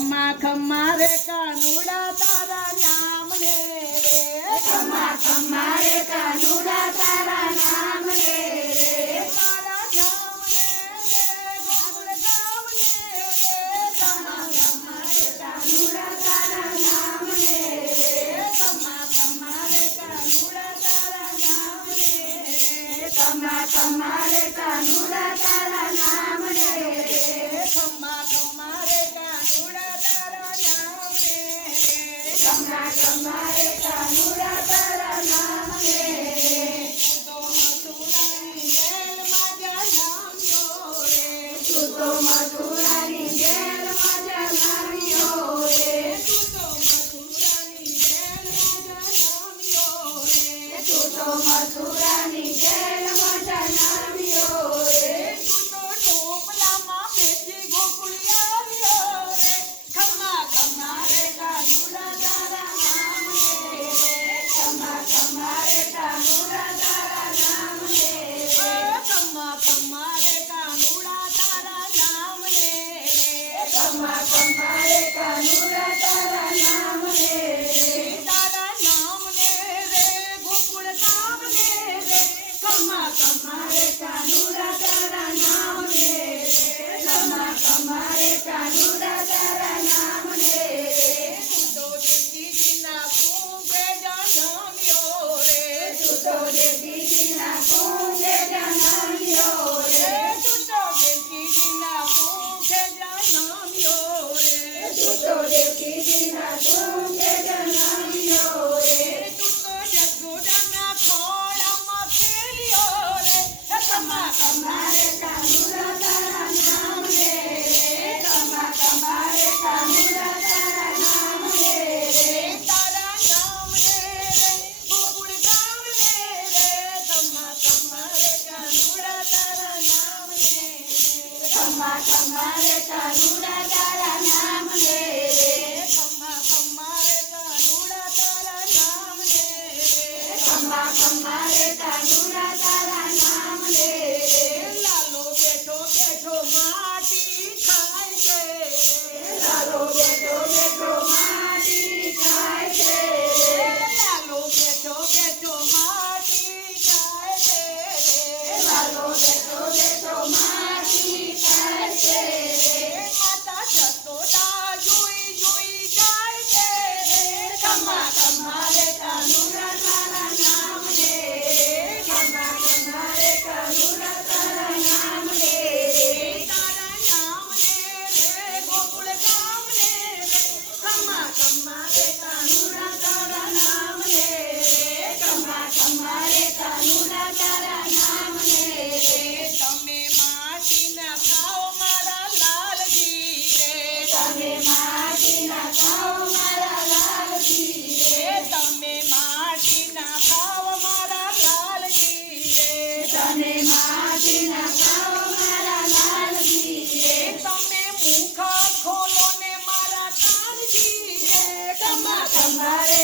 ખમ્મા ખમ્મા રે. કાનુડા તારા નામ ને રે ખમ્મા ખમ્મા રે. કાનુડા તારા નામ ને રે. તારા નામ તારા નામ રે. ખમ્મા ખમ્મા Amare, amare, amare, amare, amare, amare, amare, amare, Brahma Kumbhare Kanura Tara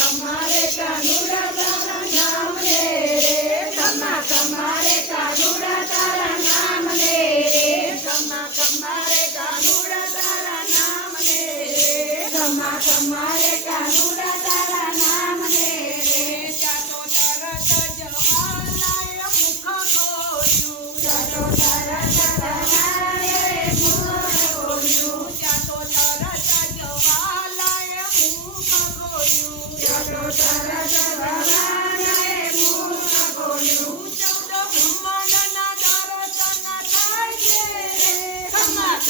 તમારે કાનુડા તારા નામ લે રે તમા તમારે કાનુડા તારા નામ લે રે તમા તમારે કાનુડા તારા નામ લે રે તમા તમારે કાનુડા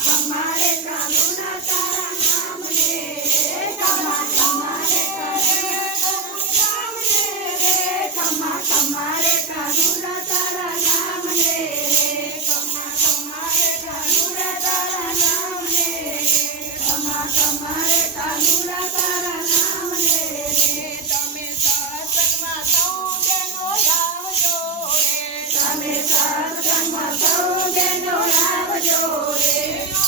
हमारे कानूना तारा नाम ने कमा हमारे कानूना तारा नाम ने ভজরে